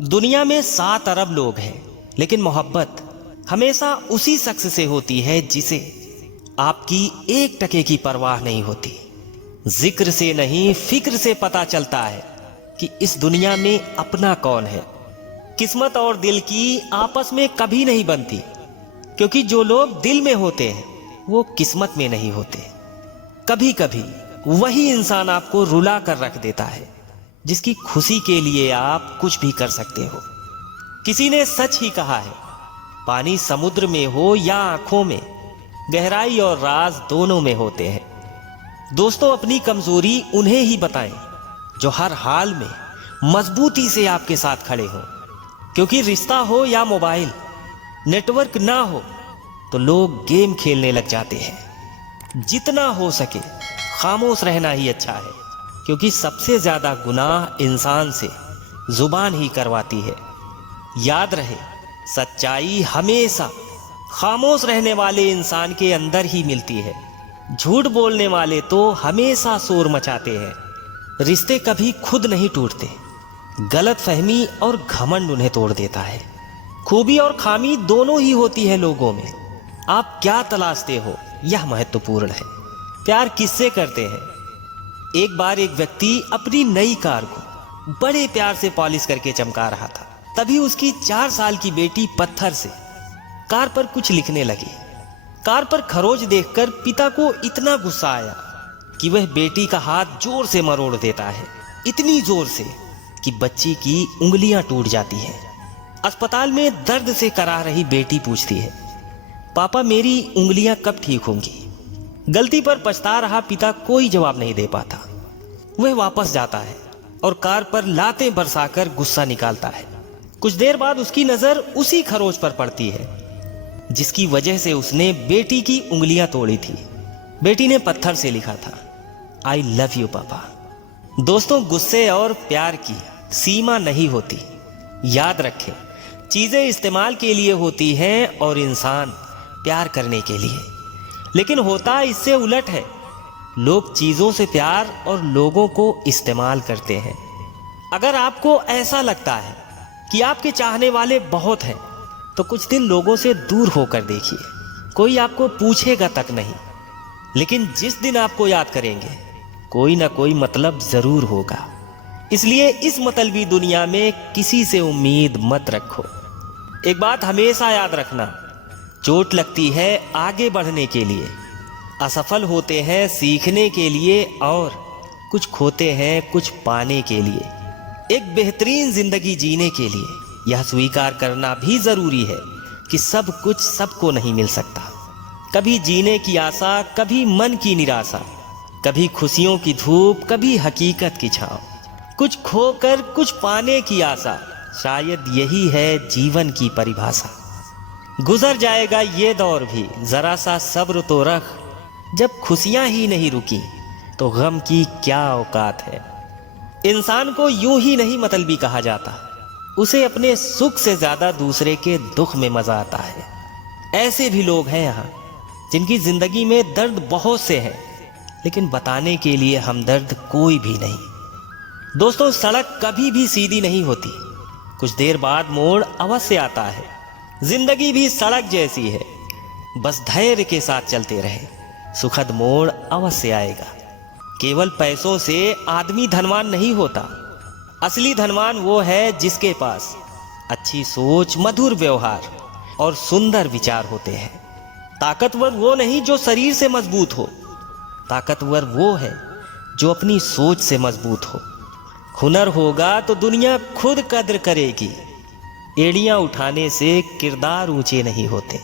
दुनिया में 7 अरब लोग हैं, लेकिन मोहब्बत हमेशा उसी शख्स से होती है जिसे आपकी 1% की परवाह नहीं होती। जिक्र से नहीं, फिक्र से पता चलता है कि इस दुनिया में अपना कौन है। किस्मत और दिल की आपस में कभी नहीं बनती, क्योंकि जो लोग दिल में होते हैं वो किस्मत में नहीं होते। कभी कभी वही इंसान आपको रुला कर रख देता है जिसकी खुशी के लिए आप कुछ भी कर सकते हो। किसी ने सच ही कहा है, पानी समुद्र में हो या आंखों में, गहराई और राज दोनों में होते हैं। दोस्तों, अपनी कमजोरी उन्हें ही बताएं जो हर हाल में मजबूती से आपके साथ खड़े हों, क्योंकि रिश्ता हो या मोबाइल, नेटवर्क ना हो तो लोग गेम खेलने लग जाते हैं। जितना हो सके खामोश रहना ही अच्छा है, क्योंकि सबसे ज्यादा गुनाह इंसान से जुबान ही करवाती है। याद रहे, सच्चाई हमेशा खामोश रहने वाले इंसान के अंदर ही मिलती है। झूठ बोलने वाले तो हमेशा शोर मचाते हैं। रिश्ते कभी खुद नहीं टूटते, गलतफहमी और घमंड उन्हें तोड़ देता है। खूबी और खामी दोनों ही होती है लोगों में। आप क्या तलाशते हो यह महत्वपूर्ण है। प्यार किससे करते हैं? एक बार एक व्यक्ति अपनी नई कार को बड़े प्यार से पॉलिश करके चमका रहा था। तभी उसकी 4 साल की बेटी पत्थर से कार पर कुछ लिखने लगी। कार पर खरोच देखकर पिता को इतना गुस्सा आया कि वह बेटी का हाथ जोर से मरोड़ देता है, इतनी जोर से कि बच्ची की उंगलियां टूट जाती हैं। अस्पताल में दर्द से कराह रही बेटी पूछती है, पापा मेरी उंगलियां कब ठीक होंगी? गलती पर पछता रहा पिता कोई जवाब नहीं दे पाता। वह वापस जाता है और कार पर लातें बरसाकर गुस्सा निकालता है। कुछ देर बाद उसकी नजर उसी खरोच पर पड़ती है जिसकी वजह से उसने बेटी की उंगलियां तोड़ी थी। बेटी ने पत्थर से लिखा था, आई लव यू पापा। दोस्तों, गुस्से और प्यार की सीमा नहीं होती। याद रखें, चीजें इस्तेमाल के लिए होती हैं और इंसान प्यार करने के लिए। लेकिन होता इससे उलट है। लोग चीजों से प्यार और लोगों को इस्तेमाल करते हैं। अगर आपको ऐसा लगता है कि आपके चाहने वाले बहुत हैं, तो कुछ दिन लोगों से दूर होकर देखिए। कोई आपको पूछेगा तक नहीं, लेकिन जिस दिन आपको याद करेंगे कोई ना कोई मतलब जरूर होगा। इसलिए इस मतलबी दुनिया में किसी से उम्मीद मत रखो। एक बात हमेशा याद रखना, चोट लगती है आगे बढ़ने के लिए, असफल होते हैं सीखने के लिए, और कुछ खोते हैं कुछ पाने के लिए। एक बेहतरीन जिंदगी जीने के लिए यह स्वीकार करना भी जरूरी है कि सब कुछ सबको नहीं मिल सकता। कभी जीने की आशा, कभी मन की निराशा, कभी खुशियों की धूप, कभी हकीकत की छांव। कुछ खोकर कुछ पाने की आशा, शायद यही है जीवन की परिभाषा। गुजर जाएगा ये दौर भी, जरा सा सब्र तो रख। जब खुशियां ही नहीं रुकी तो गम की क्या औकात है। इंसान को यूं ही नहीं मतलबी कहा जाता, उसे अपने सुख से ज्यादा दूसरे के दुख में मजा आता है। ऐसे भी लोग हैं यहाँ जिनकी जिंदगी में दर्द बहुत से हैं, लेकिन बताने के लिए हमदर्द कोई भी नहीं। दोस्तों, सड़क कभी भी सीधी नहीं होती, कुछ देर बाद मोड़ अवश्य आता है। जिंदगी भी सड़क जैसी है, बस धैर्य के साथ चलते रहे, सुखद मोड़ अवश्य आएगा। केवल पैसों से आदमी धनवान नहीं होता। असली धनवान वो है जिसके पास अच्छी सोच, मधुर व्यवहार और सुंदर विचार होते हैं। ताकतवर वो नहीं जो शरीर से मजबूत हो, ताकतवर वो है जो अपनी सोच से मजबूत हो। हुनर होगा तो दुनिया खुद कद्र करेगी। एड़ियां उठाने से किरदार ऊंचे नहीं होते।